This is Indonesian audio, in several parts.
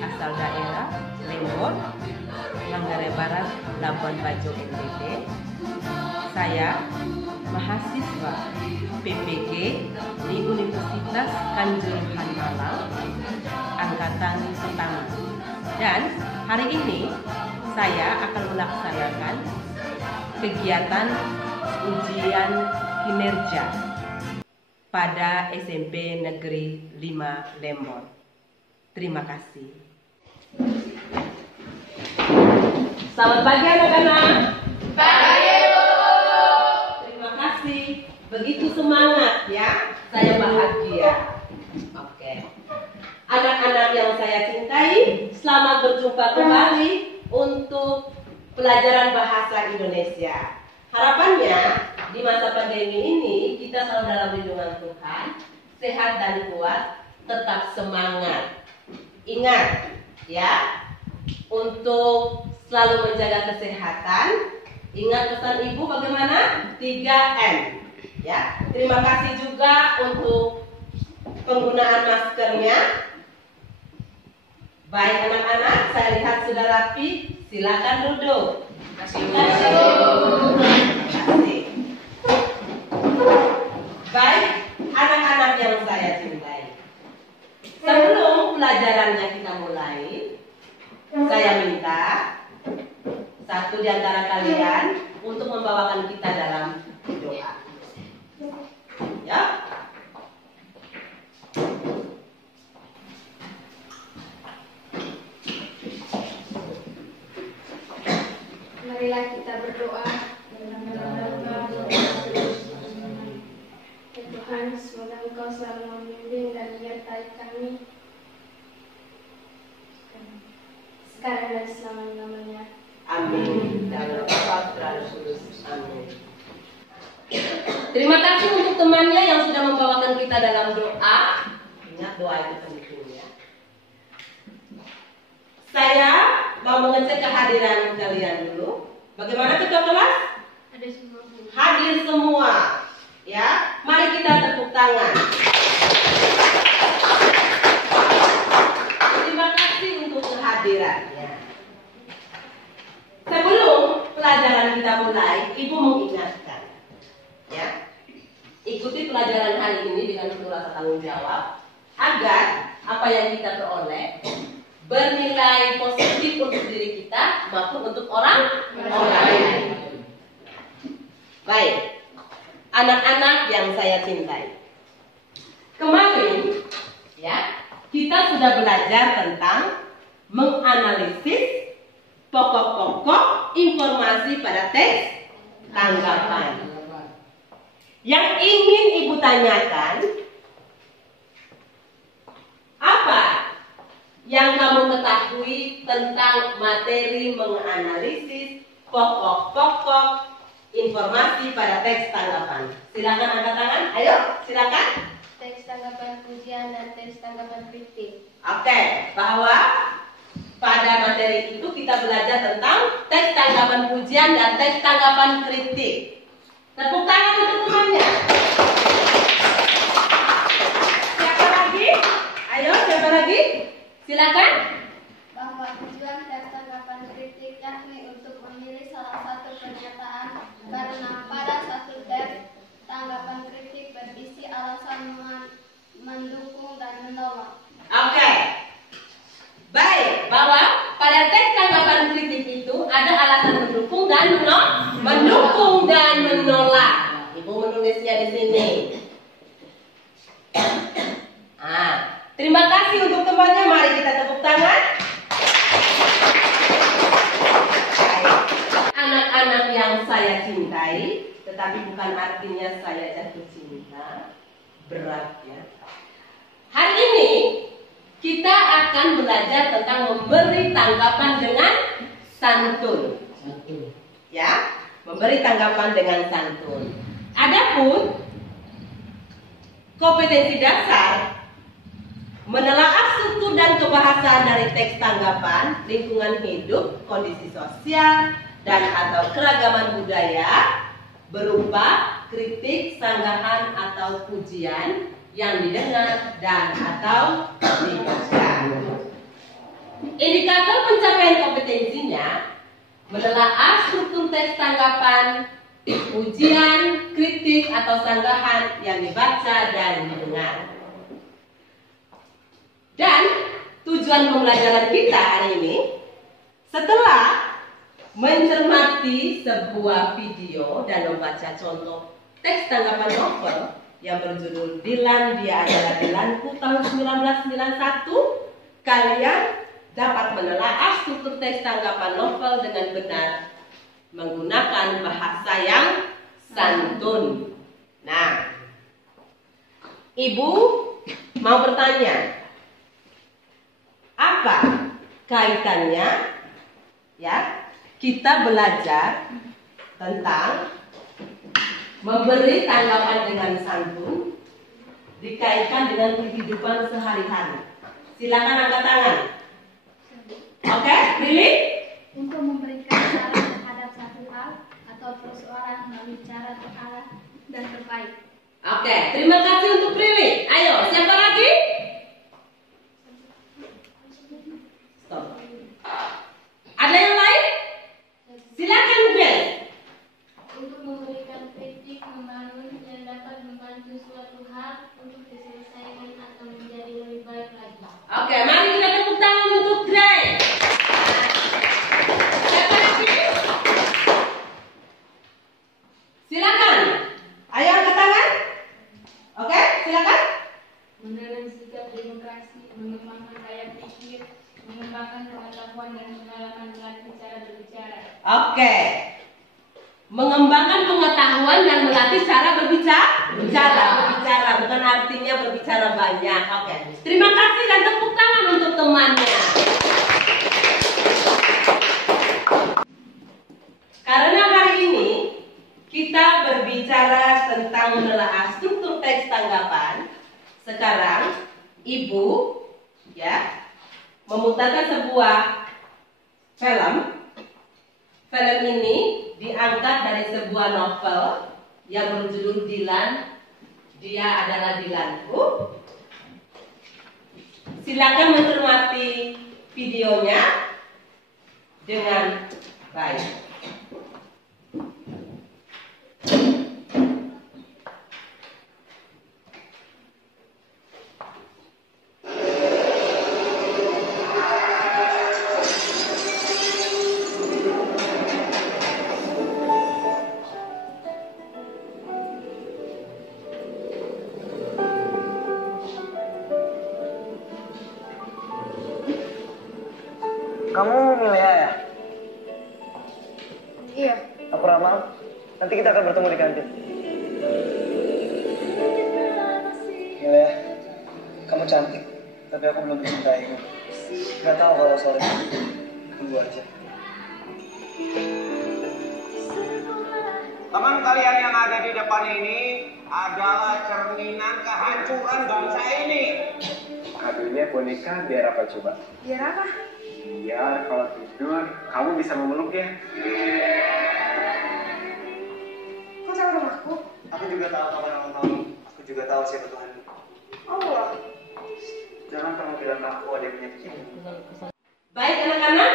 asal daerah Lembon, Manggarai Barat, Labuan Bajo, NTT. Saya mahasiswa PPG di Universitas Kanjuruhan Malang, angkatan pertama. Dan hari ini saya akan melaksanakan kegiatan ujian kinerja pada SMP Negeri 5 Lembon. Terima kasih. Selamat pagi anak-anak. Pagi, Bu. Terima kasih. Begitu semangat ya. Saya bahagia. Oke. Anak-anak yang saya cintai, selamat berjumpa kembali untuk pelajaran bahasa Indonesia. Harapannya di masa pandemi ini kita selalu dalam lindungan Tuhan, sehat dan kuat, tetap semangat. Ingat ya, untuk selalu menjaga kesehatan. Ingat pesan Ibu bagaimana? 3M. Ya. Terima kasih juga untuk penggunaan maskernya. Baik anak-anak, saya lihat sudah rapi. Silakan duduk. Terima kasih. Baik, anak-anak yang saya cintai. Sebelum pelajarannya kita mulai, saya minta satu di antara kalian untuk membawakan kita dalam doa. Ya. Marilah kita berdoa. Ya Tuhan, semoga Engkau selalu membimbing dan menyertai kami sekarang dan selama-lamanya. Amin. Dan amin. Terima kasih untuk temannya yang sudah membawakan kita dalam doa. Ingat doa itu penting ya. Saya mau mengecek kehadiran kalian dulu. Bagaimana ketua kelas? Ada semua, Bu. Hadir semua. Ya, mari kita tepuk tangan. Terima kasih untuk kehadirannya. Sebelum pelajaran kita mulai, Ibu mengingatkan, ya, ikuti pelajaran hari ini dengan penuh rasa tanggung jawab, agar apa yang kita peroleh bernilai positif untuk diri kita maupun untuk orang lain. Baik. Anak-anak yang saya cintai, kemarin ya kita sudah belajar tentang menganalisis pokok-pokok informasi pada teks tanggapan. Yang ingin Ibu tanyakan, apa yang kamu ketahui tentang materi menganalisis pokok-pokok informasi pada teks tanggapan? Silakan angkat tangan. Ayo, silakan. Teks tanggapan pujian dan teks tanggapan kritik. Oke, bahwa pada materi itu kita belajar tentang teks tanggapan pujian dan teks tanggapan kritik. Tepuk tangan untuk temannya. Siapa lagi? Ayo, siapa lagi? Silakan. Bahwa tujuan teks tanggapan kritik yakni untuk memilih salah satu pernyataan karena pada satu teks tanggapan kritik berisi alasan mendukung dan menolak. Oke. Baik, bahwa pada teks tanggapan kritik itu ada alasan mendukung dan menolak. Ibu menulisnya di sini. Terima kasih untuk temannya. Mari kita tepuk tangan. Anak-anak yang saya cintai, tetapi bukan artinya saya jatuh cinta, berat ya. Hari ini kita akan belajar tentang memberi tanggapan dengan santun. Ya, memberi tanggapan dengan santun. Adapun kompetensi dasar menelaah struktur dan kebahasaan dari teks tanggapan, lingkungan hidup, kondisi sosial, dan atau keragaman budaya berupa kritik, sanggahan, atau pujian yang didengar dan atau dibaca. Indikator pencapaian kompetensinya menelaah struktur teks tanggapan, ujian, kritik atau sanggahan yang dibaca dan didengar. Dan tujuan pembelajaran kita hari ini, setelah mencermati sebuah video dan membaca contoh teks tanggapan novel yang berjudul Dilan Dia Adalah Dilanku tahun 1991, kalian dapat menelaah struktur teks tanggapan novel dengan benar menggunakan bahasa yang santun. Nah, Ibu mau bertanya, apa kaitannya ya kita belajar tentang memberi tanggapan dengan santun dikaitkan dengan kehidupan sehari-hari? Silakan angkat tangan. Oke, Lili? Untuk memberikan saran terhadap satu hal atau persoalan melalui cara terarah dan terbaik. Oke, terima kasih untuk Lili. Ayo, siapa lagi? Stop. Ada yang lain? Silakan, Bel. Untuk memberikan kritik membangun yang dapat membantu suatu hal untuk diselesaikan atau menjadi lebih baik lagi. Oke, mari kita tepuk tangan untuk Gray. Siapa lagi? Silakan. Ayo angkat tangan. Oke, silakan. Menanam sikap demokrasi, mengembangkan daya pikir, mengembangkan pengetahuan dan pengalaman melatih cara berbicara. Oke. Mengembangkan pengetahuan dan melatih cara berbicara, bukan artinya berbicara banyak. Oke. Terima kasih dan tepuk tangan untuk temannya. Karena hari ini kita berbicara tentang menelaah struktur teks tanggapan, sekarang Ibu ya memutarkan sebuah film. Film ini diangkat dari sebuah novel yang berjudul Dilan Dia Adalah Dilanku. Silakan mencermati videonya dengan baik. Kamu Milea ya? Iya. Aku Rama. Nanti kita akan bertemu di kantin. Milea, kamu cantik, tapi aku belum mencintaimu. Gak tahu kalau sore. Tunggu aja. Teman kalian yang ada di depan ini adalah cerminan kehancuran bangsa ini. Kadonya boneka biar apa coba? Biar apa? Biar kalau tidur kamu bisa memeluk ya. Kok tahu rumahku? Aku juga tahu kapan ulang tahun. Aku juga tahu siapa Tuhan. Allah. Jangan kamu bilang aku ada yang penyakit ini. Baik anak-anak,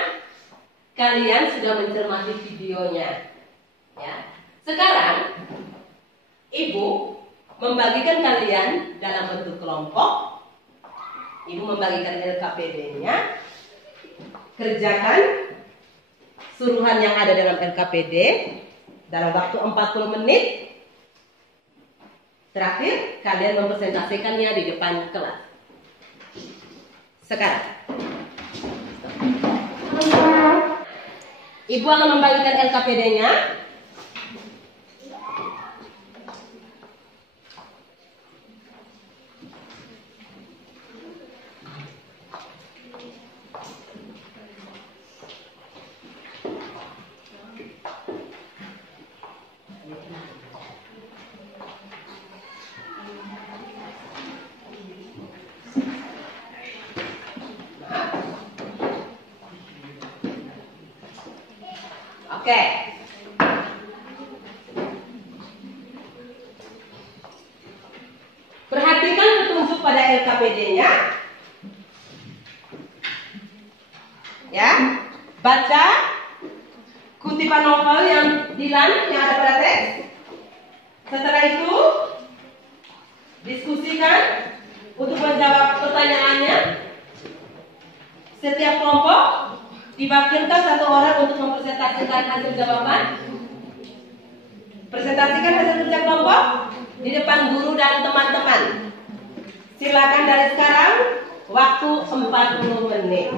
kalian sudah mencermati videonya. Ya. Sekarang Ibu membagikan kalian dalam bentuk kelompok. Ibu membagikan LKPD-nya. Kerjakan suruhan yang ada dalam LKPD dalam waktu 40 menit. Terakhir, kalian mempresentasikannya di depan kelas. Sekarang Ibu akan membagikan LKPD-nya. Oke. Perhatikan petunjuk pada LKPD-nya. Ya, baca kutipan novel yang Dilan yang ada pada teks. Setelah itu diskusikan untuk menjawab pertanyaannya. Setiap kelompok diwakilkan satu orang untuk mempresentasikan hasil jawaban. Presentasikan hasil kerja kelompok di depan guru dan teman-teman. Silakan dari sekarang, waktu 40 menit.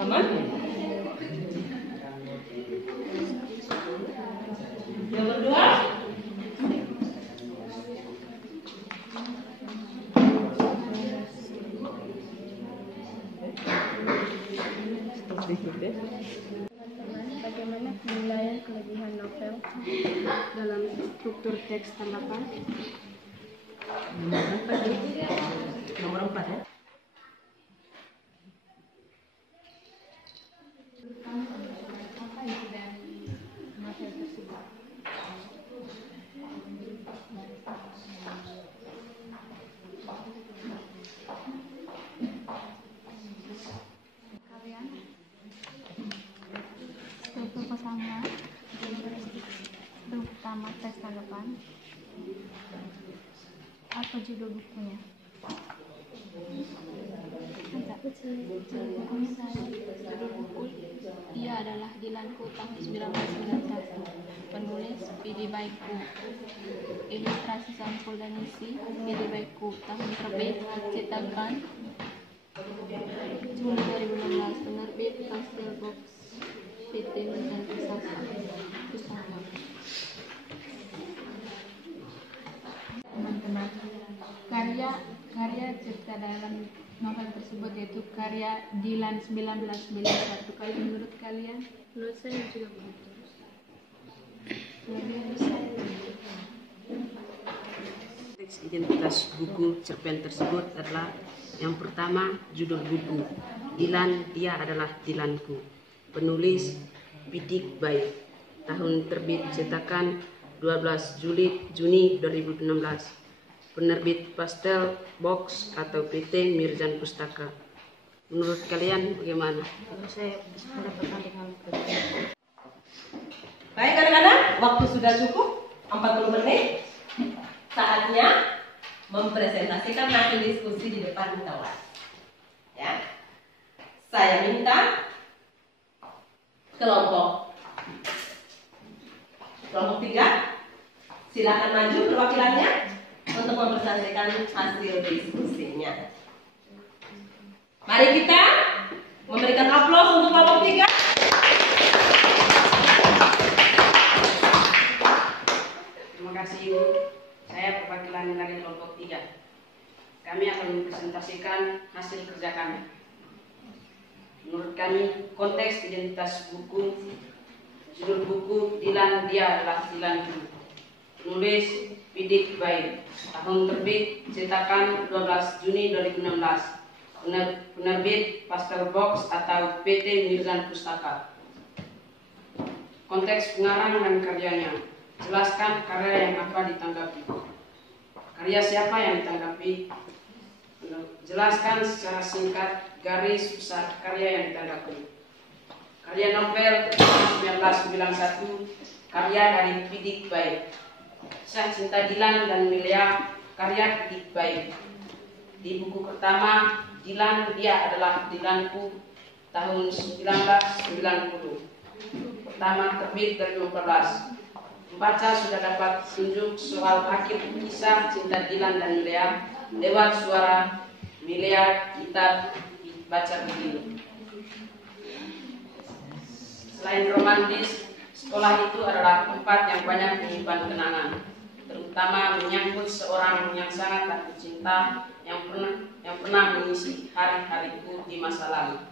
Aman? Yang berdua? Bagaimana penilaian kelebihan novel dalam struktur teks tanggapan? Nomor 4 ya. Apa itu dari novel tersebut? Kalian struktur pertama teks tanggapan. Apa judul bukunya? Bukunya saya judul buku Dia Adalah Dilanku tahun 1991. Penulis Pidi Baiku. Ilustrasi sampul dan isi Pidi Baiku. Tahun terbit cetakan Juni 2016. Penerbit Pastel Box PT Mirjan Pustaka. Teman-teman, karya cerita dalam novel tersebut yaitu karya Dilan 1991. Kalau menurut kalian? Menurut saya juga begitu. Teks identitas buku cerpen tersebut adalah yang pertama judul buku Dilan Dia Adalah Dilanku. Penulis Pidik Baik. Tahun terbit cetakan 12 Juni 2016. Penerbit Pastel Box atau PT Mirjan Pustaka. Menurut kalian bagaimana? Menurut saya pendapat dengan berbeda. Baik anak-anak, waktu sudah cukup 40 menit. Saatnya mempresentasikan hasil diskusi di depan kelas. Ya. Saya minta kelompok 3 silakan maju perwakilannya untuk mempresentasikan hasil diskusinya. Mari kita memberikan aplaus untuk kelompok 3. Terima kasih Ibu. Saya perwakilan dari kelompok 3. Kami akan mempresentasikan hasil kerja kami. Menurut kami, konteks identitas buku, judul buku Dilan Dia Adalah Dilanku. Penulis Pidik Baik. Tahun terbit cetakan 12 Juni 2016. Penerbit Pastel Box atau PT Mirjan Pustaka. Konteks pengarang dan karyanya. Jelaskan karya yang apa ditanggapi. Karya siapa yang ditanggapi? Jelaskan secara singkat garis besar karya yang ditanggapi. Karya novel 1991, karya dari Pidik Baik. Kisah Cinta Dilan dan Milea, karya Pidik Baik. Di buku pertama, Dilan Dia Adalah Dilanku, tahun 1990. Pertama terbit 2014. Membaca sudah dapat tunjuk soal akhir kisah cinta Dilan dan Milea lewat suara Milea. Kita baca begini. Selain romantis, sekolah itu adalah tempat yang banyak menyimpan kenangan, terutama menyangkut seorang yang sangat aku cinta yang pernah mengisi hari-hariku di masa lalu.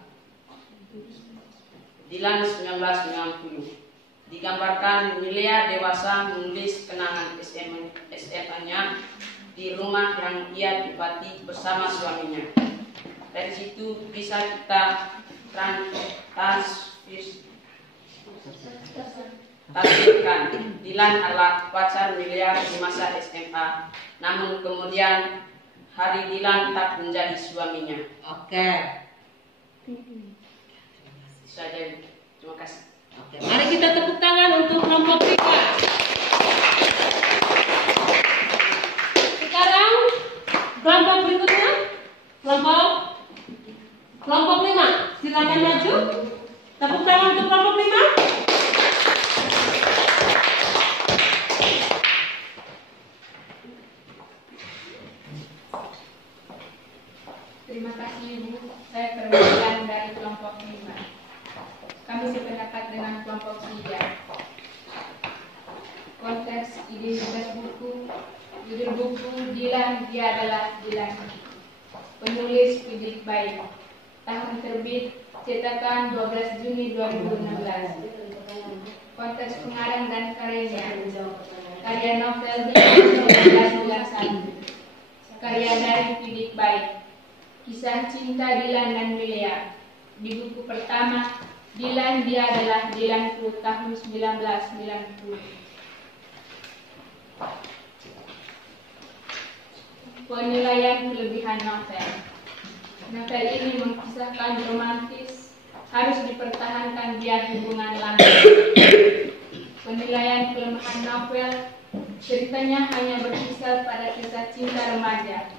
Dilan 1990. Digambarkan Milea dewasa menulis kenangan SMA-nya di rumah yang ia tempati bersama suaminya. Dari situ bisa kita tasbihkan Dilan adalah pacar Milea di masa SMA, namun kemudian hari Dilan tak menjadi suaminya. Oke. Saja, terima kasih. Oke, mari kita tepuk tangan untuk kelompok 3. Sekarang kelompok berikutnya, kelompok 5. Silakan maju. Tepuk tangan untuk kelompok 5. Terima kasih Ibu, saya perwakilan dari kelompok 5. Kami sependapat dengan kelompok 3. Konteks identitas buku, judul buku Dilan Dia Adalah Dilan. Penulis Fidik Baik. Tahun terbit cetakan 12 Juni 2016. Konteks pengarang dan karyanya. Karya novel Dilan 1991. Karya dari Fidik Baik. Kisah cinta Dilan dan Milea. Di buku pertama, Dilan Dia Adalah Dilanku tahun 1990. Penilaian kelebihan novel. Novel ini mengisahkan romantis, harus dipertahankan biar hubungan langgeng. Penilaian kelemahan novel, ceritanya hanya berkisar pada kisah cinta remaja.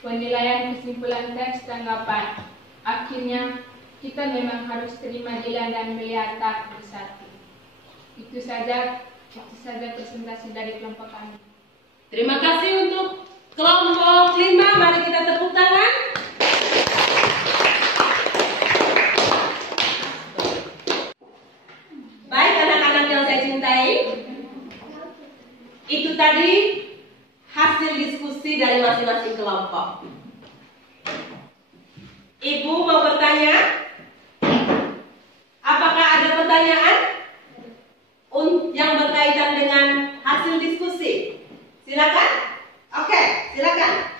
Penilaian kesimpulan teks tanggapan. Akhirnya, kita memang harus terima Dilan dan Milea tak bersatu. Itu saja presentasi dari kelompok kami. Terima kasih untuk kelompok 5. Mari kita tepuk tangan. Baik anak-anak yang saya cintai, itu tadi hasil diskusi dari masing-masing kelompok. Ibu mau bertanya? Apakah ada pertanyaan yang berkaitan dengan hasil diskusi? Silakan. Oke, silakan.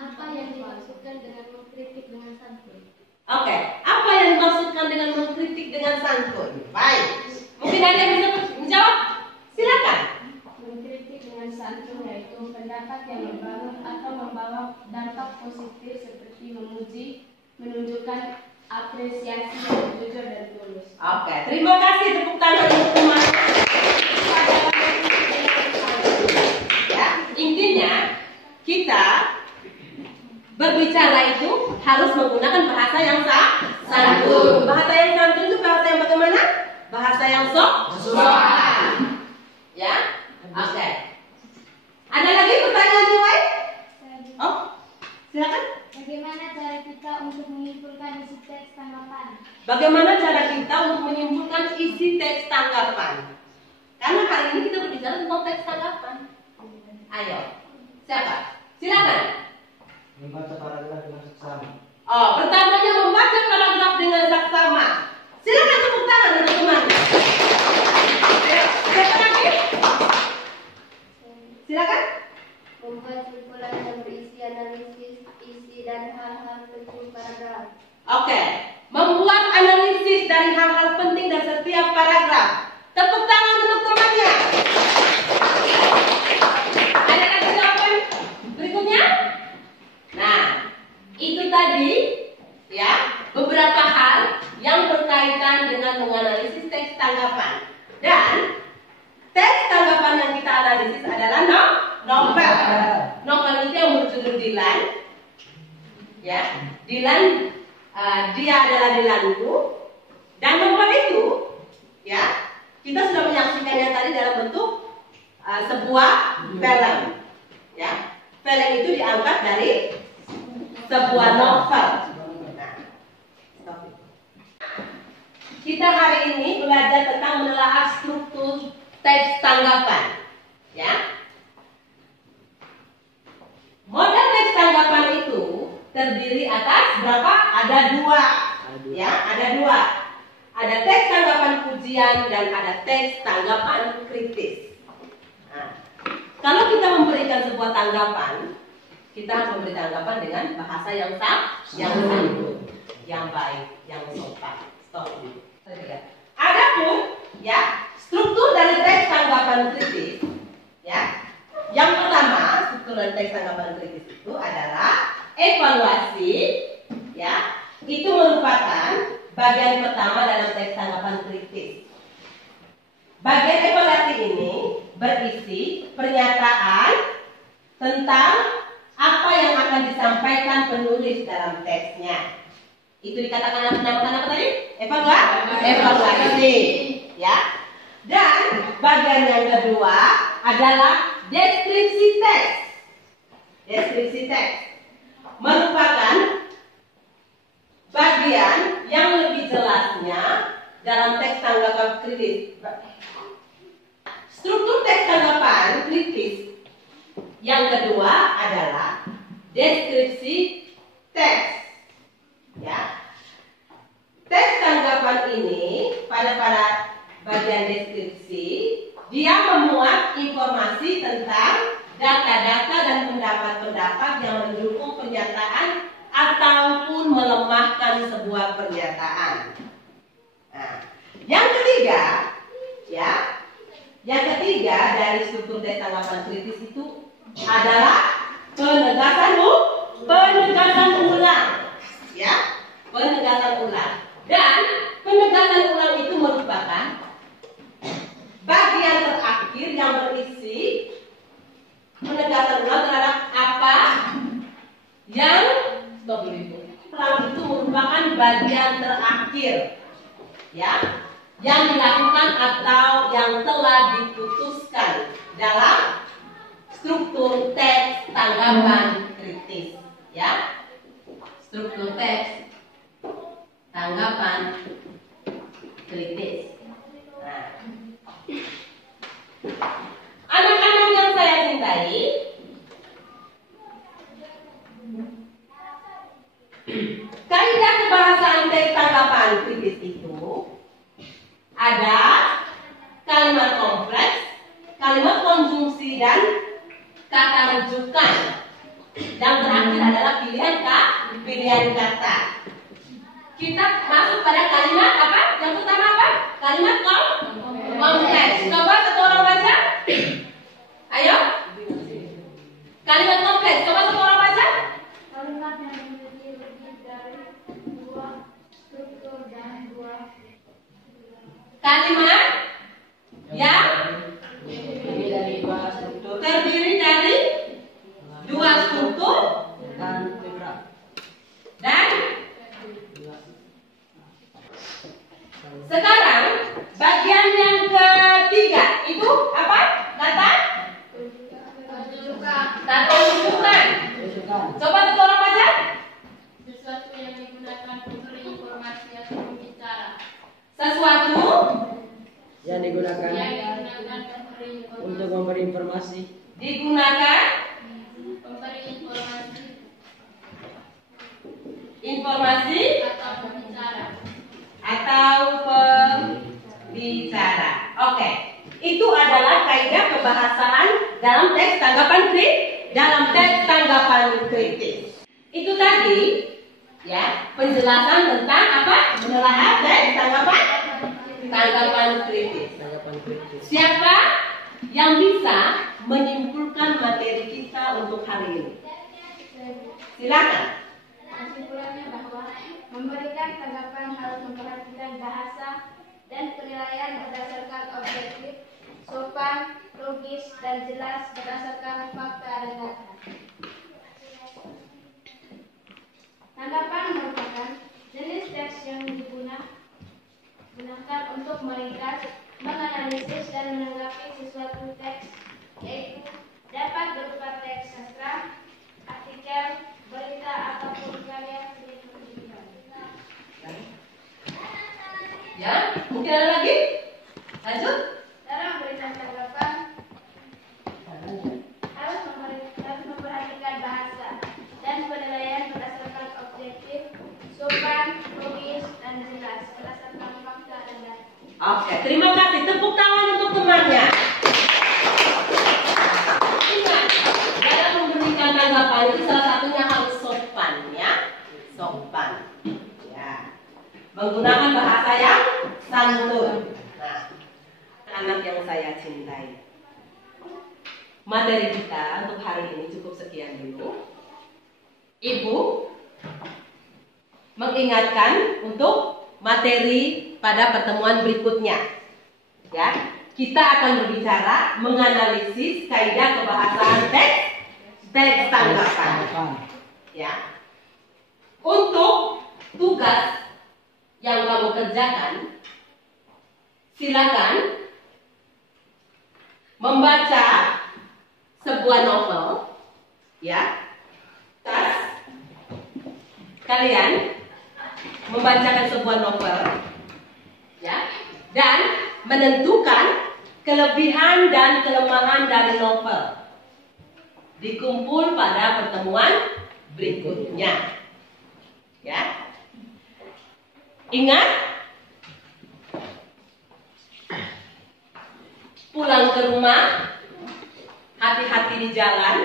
Apa yang dimaksudkan dengan mengkritik dengan santun? Oke, apa yang dimaksudkan dengan mengkritik dengan santun? Baik. Mungkin ada yang bisa menjawab? Silakan. Mengkritik dengan santun yaitu pendapat yang membangun atau membawa dampak positif seperti memuji, menunjukkan apresiasi yang jujur dan tulus. Oke, terima kasih, tepuk tangan untuk teman. Ya, intinya kita berbicara itu harus menggunakan bahasa yang santun. Bahasa yang santun itu bahasa yang bagaimana? Bahasa yang sopan. Ya, oke. Ada lagi pertanyaan yang lain? Oh, silakan. Bagaimana cara kita untuk menyimpulkan isi teks tanggapan? Bagaimana cara kita untuk menyimpulkan isi teks tanggapan? Karena hari ini kita berbicara tentang teks tanggapan. Ayo, siapa? Silakan. Membaca paragraf dengan seksama. Oh, pertamanya membaca paragraf dengan saksama. Silakan tepuk tangan untuk teman. Siapa lagi? Silakan. Membuat simpulan yang berisi analisis isi dan hal-hal penting paragraf. Oke, membuat analisis dari hal-hal penting dari setiap paragraf. Tepuk tangan untuk temannya. Ada lagi jawaban berikutnya? Nah, itu tadi ya beberapa hal yang berkaitan dengan menganalisis teks tanggapan. Dan teks tanggapan yang kita analisis adalah novel. Novel itu yang berjudul Dilan. Ya, Dilan, Dia Adalah Dilanku. Dan novel itu, ya, kita sudah menyaksikannya tadi dalam bentuk sebuah film. Ya, film itu diangkat dari sebuah novel. Nah, kita hari ini belajar tentang menelaah struktur teks tanggapan. Ya. Model teks tanggapan itu terdiri atas berapa? Ada dua. Ya, ada dua. Ada teks tanggapan pujian dan ada teks tanggapan kritis. Nah, kalau kita memberikan sebuah tanggapan, kita harus memberi tanggapan dengan bahasa yang santun, yang baik, yang sopan. Adapun ya struktur dari teks tanggapan kritis, ya yang pertama struktur dari teks tanggapan kritis itu adalah evaluasi, ya itu merupakan bagian pertama dalam teks tanggapan kritis. Bagian evaluasi ini berisi pernyataan tentang apa yang akan disampaikan penulis dalam teksnya. Itu dikatakan dinamakan apa tadi? Evaluasi. Ya. Dan bagian yang kedua adalah deskripsi teks. Deskripsi teks merupakan bagian yang lebih jelasnya dalam teks tanggapan kritis. Struktur teks tanggapan kritis yang kedua adalah deskripsi teks. Ya. Teks tanggapan ini pada bagian deskripsi dia memuat informasi tentang data-data dan pendapat-pendapat yang mendukung pernyataan ataupun melemahkan sebuah pernyataan. Nah, yang ketiga, ya, yang ketiga dari struktur teks tanggapan kritis itu adalah penegasan ulang. Ya, penegasan ulang. Dan penegasan ulang itu merupakan bagian terakhir yang berisi penegasan ulang terhadap apa yang ulang itu merupakan bagian terakhir, ya, yang dilakukan atau yang telah diputuskan dalam struktur teks tanggapan kritis, ya. Struktur teks tanggapan kritis. Nah, anak-anak yang saya cintai, kaidah kebahasaan teks tanggapan kritis itu ada kalimat kompleks, kalimat konjungsi dan kata rujukan. Yang terakhir adalah pilihan kata. Kita masuk pada kalimat apa? Yang pertama apa? Kalimat kompleks. Coba satu orang baca. Ayo. Kalimat kompleks. Coba satu orang baca. Kalimat yang memiliki lebih dari dua struktur dan dua Kalimat yang terdiri dari dua struktur dan sekarang bagian yang ketiga itu apa? Kata rujukan. Coba satu orang baca. sesuatu yang digunakan memberi informasi atau berbicara. Sesuatu yang digunakan untuk memberi informasi. Digunakan Memberi informasi atau berbicara. atau pembicara. Oke, itu adalah kaidah kebahasaan dalam teks tanggapan kritis. Itu tadi ya penjelasan tentang apa? Menelaah teks tanggapan kritis. Siapa yang bisa menyimpulkan materi kita untuk hari ini? Silakan. Kesimpulannya bahwa memberikan tanggapan harus memperhatikan bahasa dan penilaian berdasarkan objektif, sopan, logis, dan jelas berdasarkan fakta dan data. Tanggapan merupakan jenis teks yang digunakan untuk meringkas, menganalisis, dan menanggapi sesuatu teks, yaitu dapat berupa teks sastra, artikel, berita, ataupun karya seni pendidikan. Ya, mungkin ada lagi? Lanjut. Dalam memberikan tanggapan harus memperhatikan bahasa dan penilaian berdasarkan objektif, sopan, logis, dan jelas berdasarkan fakta dan data. Oke, terima kasih. Tepuk tangan untuk temannya. Ingat, dalam memberikan tanggapan itu salah satunya harus sopan, ya. Sopan. Ya. Menggunakan bahasa yang santun. Nah, anak yang saya cintai. Materi kita untuk hari ini cukup sekian dulu. Ibu mengingatkan untuk materi pada pertemuan berikutnya. Ya, kita akan berbicara menganalisis kaidah kebahasaan teks tanggapan. Ya. Untuk tugas yang kamu kerjakan, silakan membaca sebuah novel, ya. Kalian membacakan sebuah novel, ya, dan menentukan kelebihan dan kelemahan dari novel. Dikumpul pada pertemuan berikutnya, ya. Ingat, pulang ke rumah, hati-hati di jalan,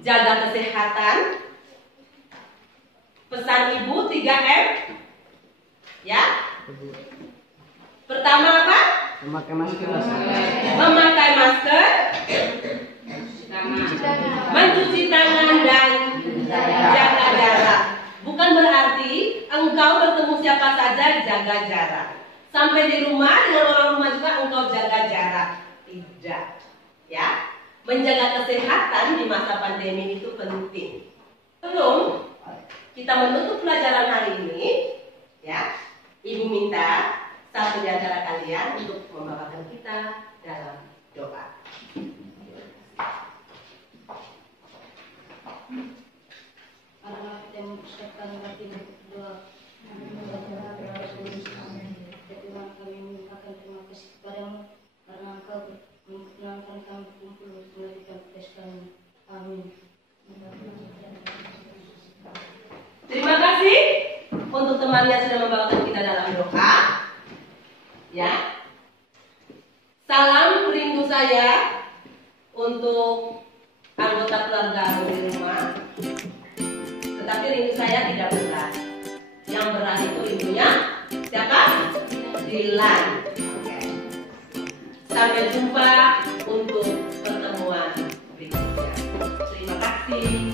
jaga kesehatan. Pesan ibu 3M, ya. Pertama apa? Memakai masker. Memakai masker, mencuci tangan dan jaga jarak. Bukan berarti engkau bertemu siapa saja jaga jarak. Sampai di rumah dengan orang rumah juga engkau jaga jarak. Tidak, ya. Menjaga kesehatan di masa pandemi itu penting. Sebelum kita menutup pelajaran hari ini, ya, ibu minta satu di antara kalian untuk membawakan kita dalam doa. Karena kita mempersiapkan hati berdoa, Tuhan kami mengucapkan terima kasih kepadamu karena Engkau mengenalkan kami berkumpul untuk melanjutkan tugas kami. Amin. Terima kasih untuk temannya sudah membawakan kita dalam doa. Ya. Salam rindu saya untuk anggota keluarga di rumah. Tetapi rindu saya tidak berat. Yang berat itu rindunya siapa? Dilan. Oke. Sampai jumpa untuk pertemuan berikutnya. Terima kasih.